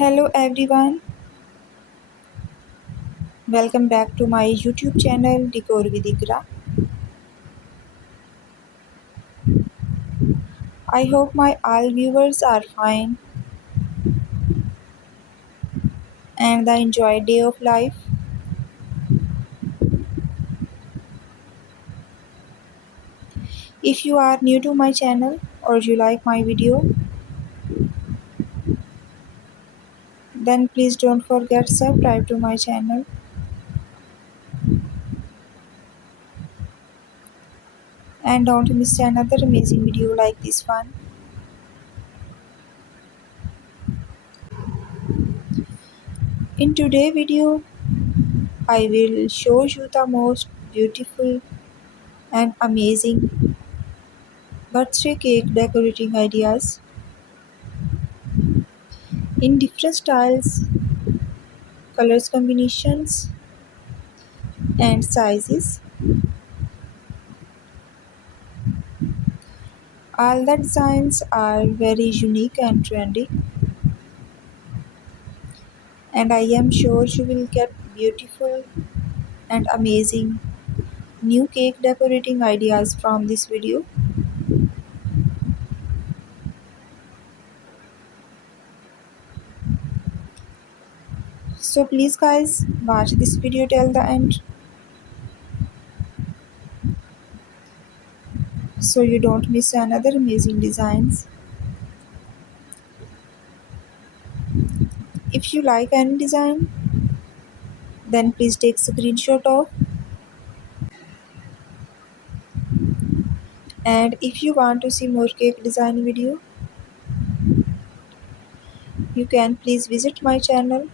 Hello everyone, welcome back to my YouTube channel Decor with Iqra. I hope my all viewers are fine and the enjoy day of life. If you are new to my channel or you like my video, then please don't forget subscribe to my channel and don't miss another amazing video like this one. In today's video, I will show you the most beautiful and amazing birthday cake decorating ideas in different styles, colors combinations and sizes. All the designs are very unique and trendy, and I am sure you will get beautiful and amazing new cake decorating ideas from this video. So please guys, watch this video till the end so you don't miss another amazing designs. If you like any design, then please take screenshot of, and if you want to see more cake design video, you can please visit my channel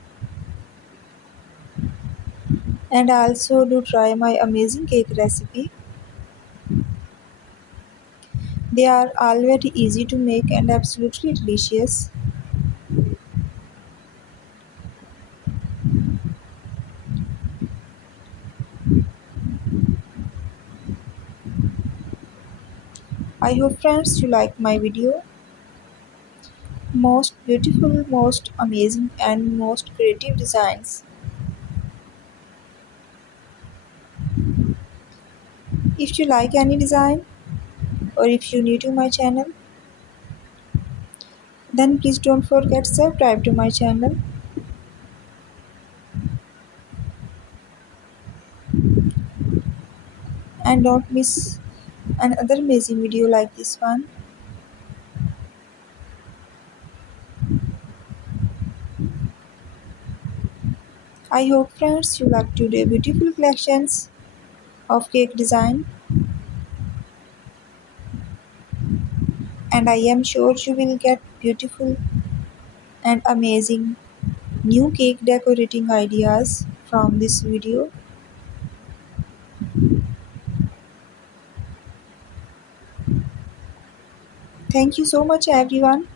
and also do try my amazing cake recipe. They are all very easy to make and absolutely delicious. I hope friends you like my video. Most beautiful, most amazing and most creative designs. If you like any design or if you new to my channel, then please don't forget subscribe to my channel and don't miss another amazing video like this one. I hope friends you like today beautiful collections of cake design, and I am sure you will get beautiful and amazing new cake decorating ideas from this video. Thank you so much everyone.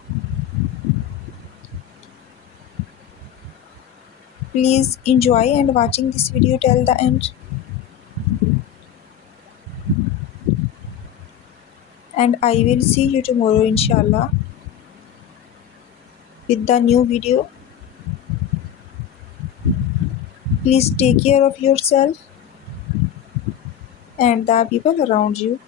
Please enjoy and watching this video till the end, and I will see you tomorrow inshallah with the new video. Please take care of yourself and the people around you.